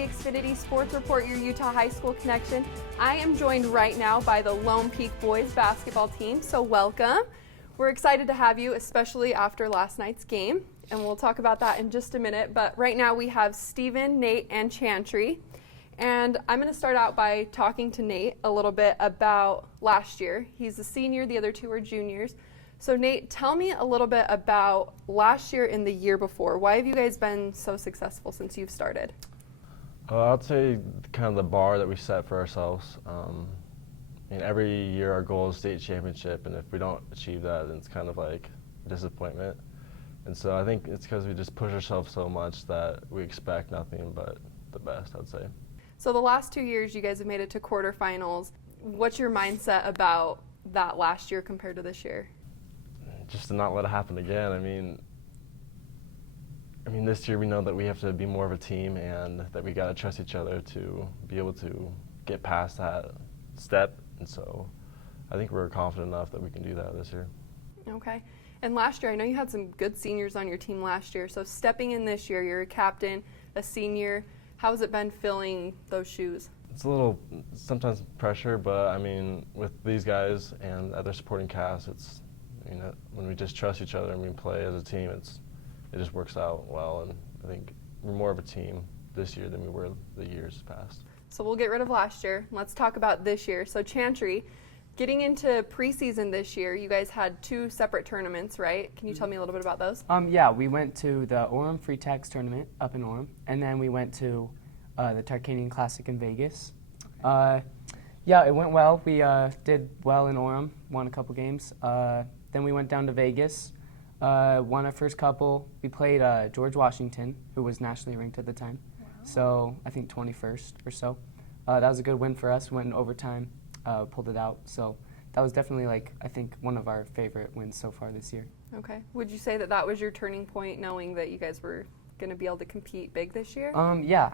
Xfinity Sports Report, your Utah High School connection. I am joined right now by the Lone Peak boys basketball team, so welcome. We're excited to have you, especially after last night's game, and we'll talk about that in just a minute. But right now we have Steven, Nate, and Chantry. And I'm going to start out by talking to Nate a little bit about last year. He's a senior, the other two are juniors. So Nate, tell me a little bit about last year and the year before. Why have you guys been so successful since you've started? I'd say kind of the bar that we set for ourselves. Every year our goal is state championship, and if we don't achieve that, then it's kind of like disappointment. And so I think it's because we just push ourselves so much that we expect nothing but the best, I'd say. So the last 2 years you guys have made it to quarterfinals. What's your mindset about that last year compared to this year? Just to not let it happen again. I mean, this year we know that we have to be more of a team and that we got to trust each other to be able to get past that step. And so I think we're confident enough that we can do that this year. Okay. And last year, I know you had some good seniors on your team last year. So stepping in this year, you're a captain, a senior. How has it been filling those shoes? It's a little, sometimes pressure, but with these guys and other supporting cast, when we just trust each other and we play as a team, it just works out well. And I think we're more of a team this year than we were the years past. So we'll get rid of last year. Let's talk about this year. So Chantry, getting into preseason this year, you guys had 2 separate tournaments, right? Can you tell me a little bit about those? Yeah, we went to the Orem Free Tax Tournament up in Orem, and then we went to the Tarkanian Classic in Vegas. Yeah, it went well. We did well in Orem, won a couple games. Then we went down to Vegas, won our first couple. We played George Washington, who was nationally ranked at the time. Wow. So I think 21st or so. That was a good win for us. Went in overtime, pulled it out. So that was definitely, I think, one of our favorite wins so far this year. Okay. Would you say that that was your turning point, knowing that you guys were going to be able to compete big this year? Yeah.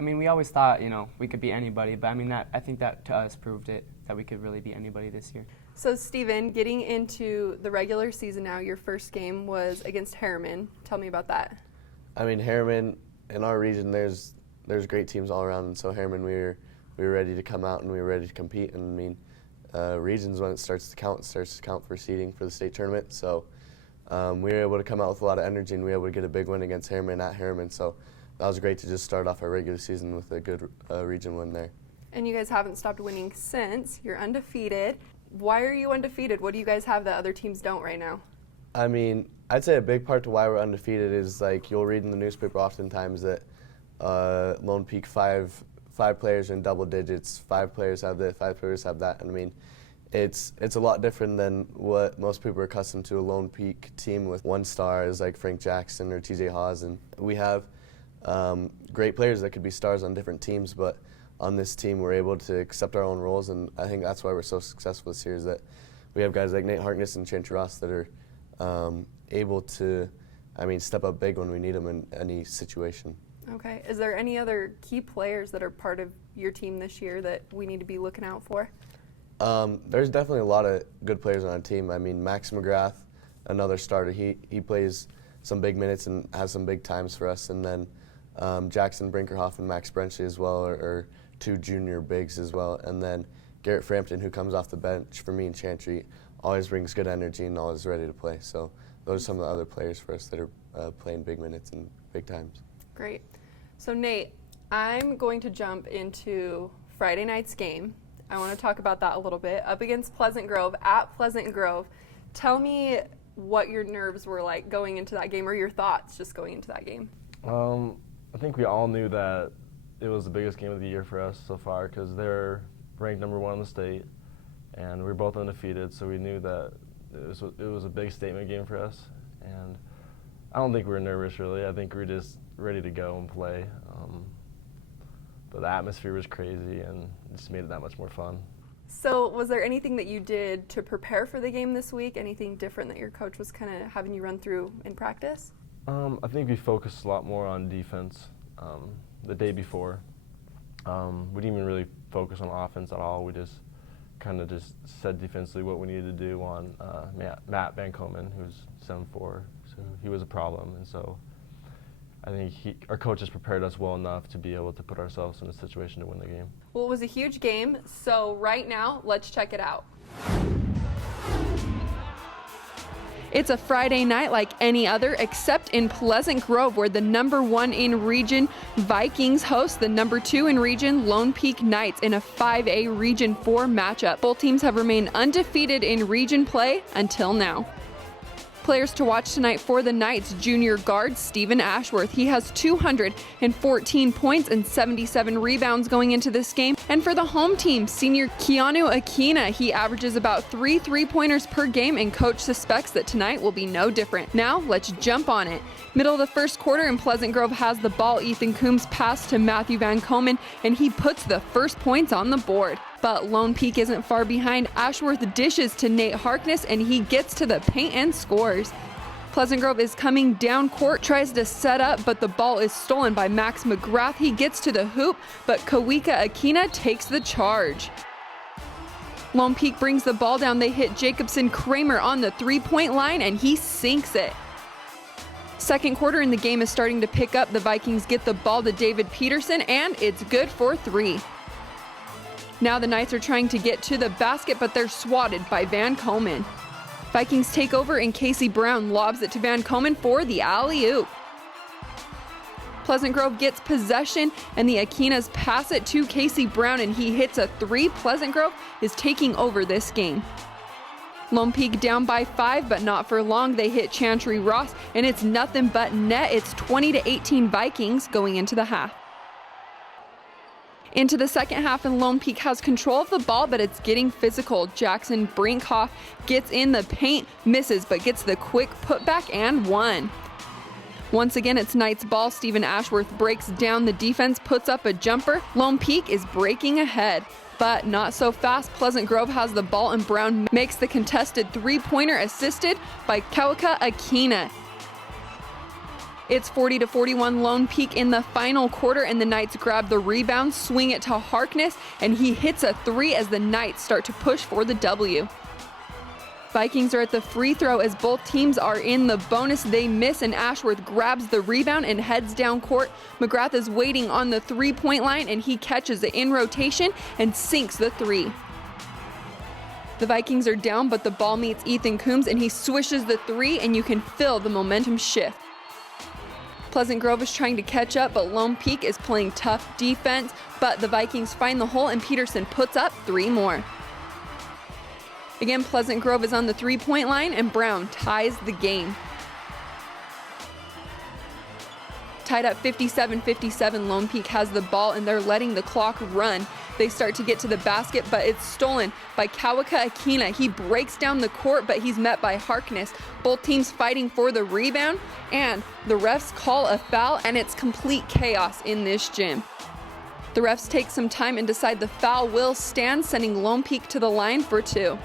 We always thought, we could be anybody, but I think that to us proved it, that we could really be anybody this year. So Steven, getting into the regular season now, your first game was against Harriman. Tell me about that. Harriman, in our region, there's great teams all around, and so Harriman, we were ready to come out and we were ready to compete. And regions, when it starts to count for seeding for the state tournament. So we were able to come out with a lot of energy, and we were able to get a big win against Harriman at Harriman. So that was great to just start off our regular season with a good region win there. And you guys haven't stopped winning since. You're undefeated. Why are you undefeated? What do you guys have that other teams don't right now? I'd say a big part to why we're undefeated is you'll read in the newspaper oftentimes that Lone Peak five players are in double digits, 5 players have this, 5 players have that. And it's a lot different than what most people are accustomed to. A Lone Peak team with 1 star is like Frank Jackson or TJ Hawes, and we have great players that could be stars on different teams, but on this team we're able to accept our own roles, and I think that's why we're so successful this year, is that we have guys like Nate Harkness and Chantry Ross that are able to step up big when we need them in any situation. Okay. Is there any other key players that are part of your team this year that we need to be looking out for? There's definitely a lot of good players on our team. Max McGrath, another starter, he plays some big minutes and has some big times for us. And then Jackson Brinkerhoff and Max Brenchley as well are 2 junior bigs as well. And then Garrett Frampton, who comes off the bench for me and Chantry, always brings good energy and always ready to play. So those are some of the other players for us that are playing big minutes and big times. Great. So Nate, I'm going to jump into Friday night's game. I want to talk about that a little bit. Up against Pleasant Grove, at Pleasant Grove. Tell me what your nerves were like going into that game, or your thoughts just going into that game. I think we all knew that it was the biggest game of the year for us so far, because they're ranked number 1 in the state, and we were both undefeated, so we knew that it was a big statement game for us. And I don't think we were nervous, really. I think we were just ready to go and play. But the atmosphere was crazy, and it just made it that much more fun. So was there anything that you did to prepare for the game this week? Anything different that your coach was kind of having you run through in practice? I think we focused a lot more on defense the day before. We didn't even really focus on offense at all. We just kind of just said defensively what we needed to do on Matt Van Komen, who's 7'4", so he was a problem. And so I think our coaches prepared us well enough to be able to put ourselves in a situation to win the game. Well, it was a huge game, so right now, let's check it out. It's a Friday night like any other, except in Pleasant Grove, where the number 1 in region Vikings host the number 2 in region Lone Peak Knights in a 5A Region 4 matchup. Both teams have remained undefeated in region play until now. Players to watch tonight for the Knights: junior guard Steven Ashworth. He has 214 points and 77 rebounds going into this game. And for the home team, senior Keanu Akina, he averages about 3 3-pointers per game, and coach suspects that tonight will be no different. Now, let's jump on it. Middle of the first quarter, and Pleasant Grove has the ball. Ethan Coombs pass to Matthew Van Komen, and he puts the first points on the board. But Lone Peak isn't far behind. Ashworth dishes to Nate Harkness, and he gets to the paint and scores. Pleasant Grove is coming down court, tries to set up, but the ball is stolen by Max McGrath. He gets to the hoop, but Kawika Akina takes the charge. Lone Peak brings the ball down. They hit Jacobson Kramer on the 3-point line, and he sinks it. Second quarter, and the game is starting to pick up. The Vikings get the ball to David Peterson, and it's good for 3. Now the Knights are trying to get to the basket, but they're swatted by Van Komen. Vikings take over, and Casey Brown lobs it to Van Komen for the alley-oop. Pleasant Grove gets possession, and the Akinas pass it to Casey Brown, and he hits a 3. Pleasant Grove is taking over this game. Lone Peak down by 5, but not for long. They hit Chantry Ross, and it's nothing but net. It's 20-18 Vikings going into the half. Into the second half, and Lone Peak has control of the ball, but it's getting physical. Jackson Brinkhoff gets in the paint, misses, but gets the quick putback and 1. Once again, it's Knights ball. Steven Ashworth breaks down the defense, puts up a jumper. Lone Peak is breaking ahead, but not so fast. Pleasant Grove has the ball, and Brown makes the contested 3-pointer, assisted by Kawika Akina. It's 40-41 Lone Peak in the final quarter, and the Knights grab the rebound, swing it to Harkness, and he hits a 3 as the Knights start to push for the W. Vikings are at the free throw as both teams are in the bonus. They miss, and Ashworth grabs the rebound and heads down court. McGrath is waiting on the 3-point line, and he catches it in rotation and sinks the 3. The Vikings are down, but the ball meets Ethan Coombs, and he swishes the 3, and you can feel the momentum shift. Pleasant Grove is trying to catch up, but Lone Peak is playing tough defense, but the Vikings find the hole, and Peterson puts up 3 more. Again, Pleasant Grove is on the 3-point line, and Brown ties the game. Tied up 57-57, Lone Peak has the ball, and they're letting the clock run. They start to get to the basket, but it's stolen by Kawika Akina. He breaks down the court, but he's met by Harkness. Both teams fighting for the rebound, and the refs call a foul, and it's complete chaos in this gym. The refs take some time and decide the foul will stand, sending Lone Peak to the line for 2.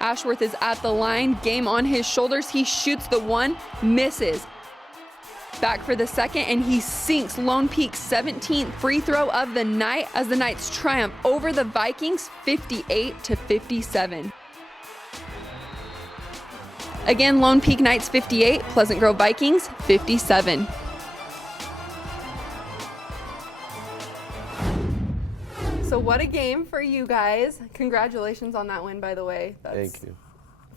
Ashworth is at the line, game on his shoulders. He shoots the 1, misses. Back for the second, and he sinks Lone Peak's 17th free throw of the night as the Knights triumph over the Vikings 58-57. Again, Lone Peak Knights 58, Pleasant Grove Vikings 57. So what a game for you guys. Congratulations on that win, by the way. That's Thank you.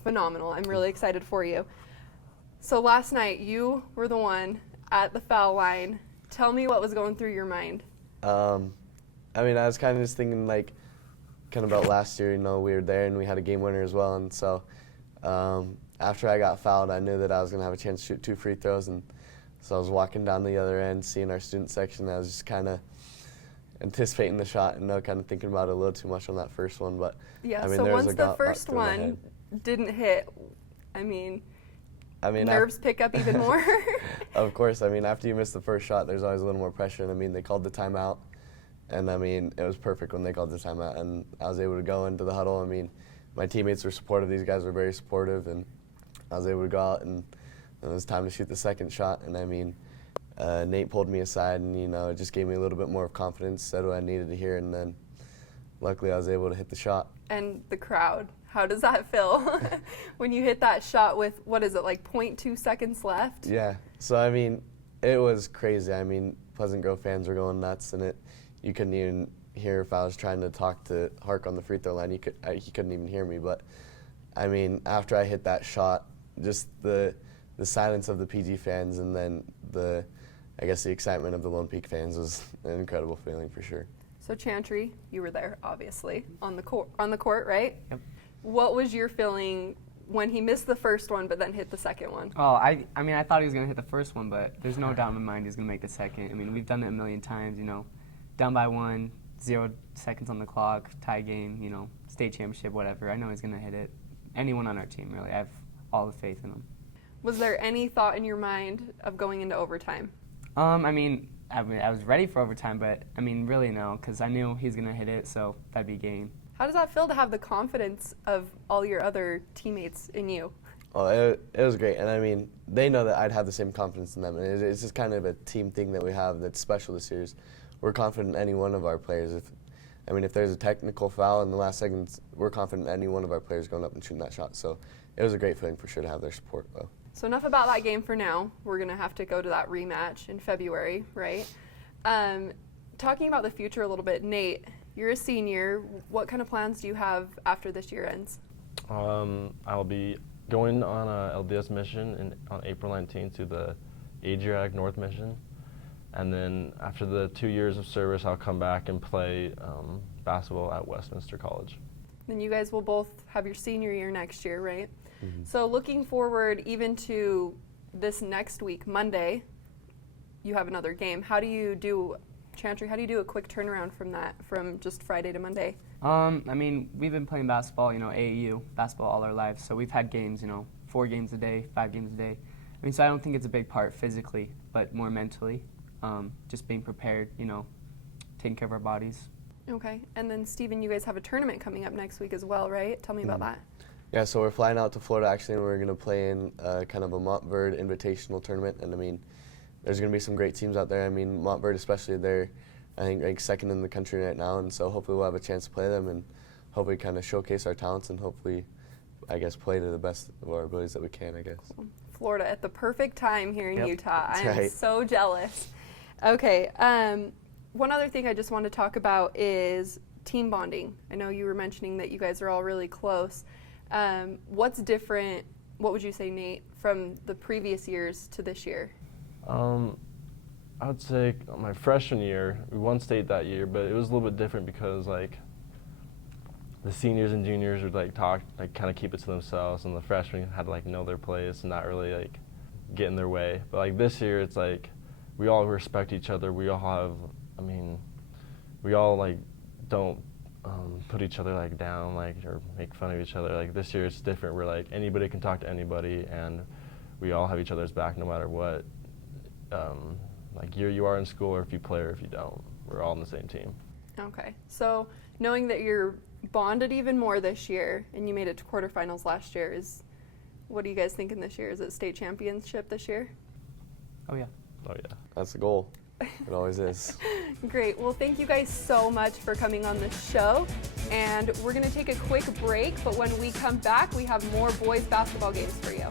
phenomenal. I'm really excited for you. So last night, you were the one at the foul line. Tell me what was going through your mind. I mean, I was kind of just thinking, like, kind of about last year, you know, we were there and we had a game winner as well. And so after I got fouled, I knew that I was going to have a chance to shoot 2 free throws. And so I was walking down the other end, seeing our student section. I was just kind of anticipating the shot and kind of thinking about it a little too much on that first one. But Yeah, I mean, so there was once a the thought first through my one head. didn't hit, I mean, I nerves pick up even more. Of course. I mean, after you miss the first shot, there's always a little more pressure. And I mean, they called the timeout. And I mean, it was perfect when they called the timeout. And I was able to go into the huddle. I mean, my teammates were supportive. These guys were very supportive. And I was able to go out, and it was time to shoot the second shot. And I mean, Nate pulled me aside, and, you know, it just gave me a little bit more of confidence, said what I needed to hear. And then luckily I was able to hit the shot. And the crowd, How does that feel when you hit that shot with, what is it, like 0.2 seconds left? Yeah. So I mean, it was crazy. I mean, Pleasant Grove fans were going nuts, and you couldn't even hear if I was trying to talk to Hark on the free throw line. He couldn't even hear me. But I mean, after I hit that shot, just the silence of the PG fans, and then the excitement of the Lone Peak fans was an incredible feeling for sure. So Chantry, you were there, obviously, on the court, right? Yep. What was your feeling when he missed the first one but then hit the second one? Oh, I mean, I thought he was going to hit the first one, but there's no doubt in my mind he's going to make the second. I mean, we've done it a million times, you know, down by 1, 0 seconds on the clock, tie game, you know, state championship, whatever. I know he's going to hit it. Anyone on our team, really. I have all the faith in him. Was there any thought in your mind of going into overtime? I mean, I was ready for overtime, but, I mean, really no, because I knew he was going to hit it, so that'd be game. How does that feel to have the confidence of all your other teammates in you? Oh, it was great, and I mean, they know that I'd have the same confidence in them, and it's just kind of a team thing that we have that's special this year. We're confident in any one of our players. If there's a technical foul in the last seconds, we're confident in any one of our players going up and shooting that shot. So it was a great feeling for sure to have their support, though. So enough about that game for now. We're going to have to go to that rematch in February, right? Talking about the future a little bit, Nate, you're a senior. What kind of plans do you have after this year ends? I'll be going on a LDS mission on April 19th to the Adriatic North Mission. And then after the 2 years of service, I'll come back and play basketball at Westminster College. Then you guys will both have your senior year next year, right? Mm-hmm. So looking forward even to this next week, Monday, you have another game. How do you do, Chantry, how do you do a quick turnaround from that, from just Friday to Monday? I mean, we've been playing basketball, you know, AAU, basketball all our lives. So we've had games, you know, 4 games a day, 5 games a day. I mean, so I don't think it's a big part physically, but more mentally. Just being prepared, you know, taking care of our bodies. Okay. And then, Steven, you guys have a tournament coming up next week as well, right? Tell me about that. Yeah, so we're flying out to Florida actually, and we're going to play in kind of a Montverde invitational tournament. And I mean, there's going to be some great teams out there. I mean, Montverde especially, they're, I think, ranked 2nd in the country right now. And so hopefully we'll have a chance to play them and hopefully kind of showcase our talents and hopefully, I guess, play to the best of our abilities that we can, I guess. Cool. Florida at the perfect time here in Yep. Utah. That's I am right. so jealous. Okay. One other thing I just want to talk about is team bonding. I know you were mentioning that you guys are all really close. What's different, what would you say, Nate, from the previous years to this year? I would say my freshman year, we won state that year, but it was a little bit different because like the seniors and juniors would like talk, like kind of keep it to themselves, and the freshmen had to like know their place and not really like get in their way. But like this year, it's like we all respect each other. We all have, I mean, we all like don't put each other like down, like, or make fun of each other. Like this year, it's different. We're like anybody can talk to anybody, and we all have each other's back no matter what. Like year you are in school, or if you play or if you don't, we're all on the same team. Okay. So knowing that you're bonded even more this year, and you made it to quarterfinals last year, what are you guys thinking this year? Is it state championship this year? Oh, yeah. Oh yeah. That's the goal. It always is. Great. Well, thank you guys so much for coming on the show. And we're going to take a quick break, but when we come back, we have more boys basketball games for you.